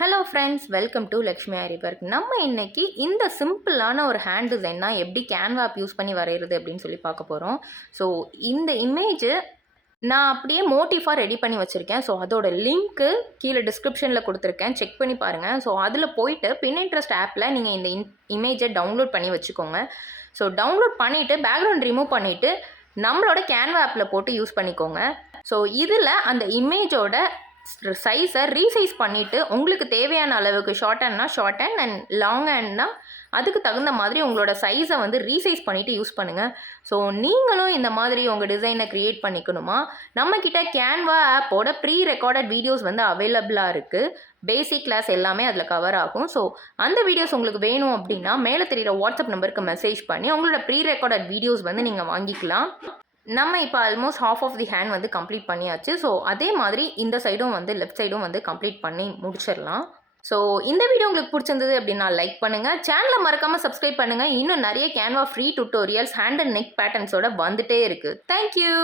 Hello friends, welcome to Lakshmi Aari work. நம்ம இன்னைக்கு இந்த சிம்பிளான ஒரு ஹேண்ட் டிசைன் தான் எப்படி கேன்வா ஆப் யூஸ் பண்ணி வரைகிறது அப்படின்னு சொல்லி பார்க்க போகிறோம். ஸோ இந்த இமேஜ் நான் அப்படியே மோட்டிஃபாக ரெடி பண்ணி வச்சுருக்கேன். ஸோ அதோட லிங்க்கு கீழே டிஸ்கிரிப்ஷனில் கொடுத்துருக்கேன், செக் பண்ணி பாருங்கள். ஸோ அதில் போயிட்டு பின்இன்ட்ரெஸ்ட் ஆப்பில் நீங்கள் இந்த இமேஜை டவுன்லோட் பண்ணி வச்சுக்கோங்க. ஸோ டவுன்லோட் பண்ணிவிட்டு பேக்ரவுண்ட் ரிமூவ் பண்ணிவிட்டு நம்மளோட கேன்வா ஆப்பில் போட்டு யூஸ் பண்ணிக்கோங்க. ஸோ இதில் அந்த இமேஜோட சைஸை ரீசைஸ் பண்ணிவிட்டு உங்களுக்கு தேவையான அளவுக்கு ஷார்ட் அண்ட் லாங் ஹேண்ட்னா அதுக்கு தகுந்த மாதிரி உங்களோட சைஸை வந்து ரீசைஸ் பண்ணிவிட்டு யூஸ் பண்ணுங்கள். ஸோ நீங்களும் இந்த மாதிரி உங்கள் டிசைனை க்ரியேட் பண்ணிக்கணுமா? நம்மக்கிட்ட கேன்வா ஆப்போட ப்ரீ ரெக்கார்டட் வீடியோஸ் வந்து அவைலபிளாக இருக்குது. பேசிக் கிளாஸ் எல்லாமே அதில் கவர் ஆகும். ஸோ அந்த வீடியோஸ் உங்களுக்கு வேணும் அப்படின்னா மேலே தெரிகிற வாட்ஸ்அப் நம்பருக்கு மெசேஜ் பண்ணி உங்களோட ப்ரீ ரெக்கார்டட் வீடியோஸ் வந்து நீங்கள் வாங்கிக்கலாம். நம்ம இப்போ almost half of the hand வந்து கம்ப்ளீட் பண்ணியாச்சு. ஸோ அதே மாதிரி இந்த சைடும் வந்து லெஃப்ட் சைடும் வந்து கம்ப்ளீட் பண்ணி முடிச்சிடலாம். ஸோ இந்த வீடியோ உங்களுக்கு பிடிச்சிருந்தது அப்படின்னா லைக் பண்ணுங்கள், சேனலை மறக்காமல் சப்ஸ்கிரைப் பண்ணுங்கள். இன்னும் நிறைய Canva free tutorials hand and neck பேட்டர்ன்ஸோட வந்துட்டே இருக்குது. தேங்க்யூ.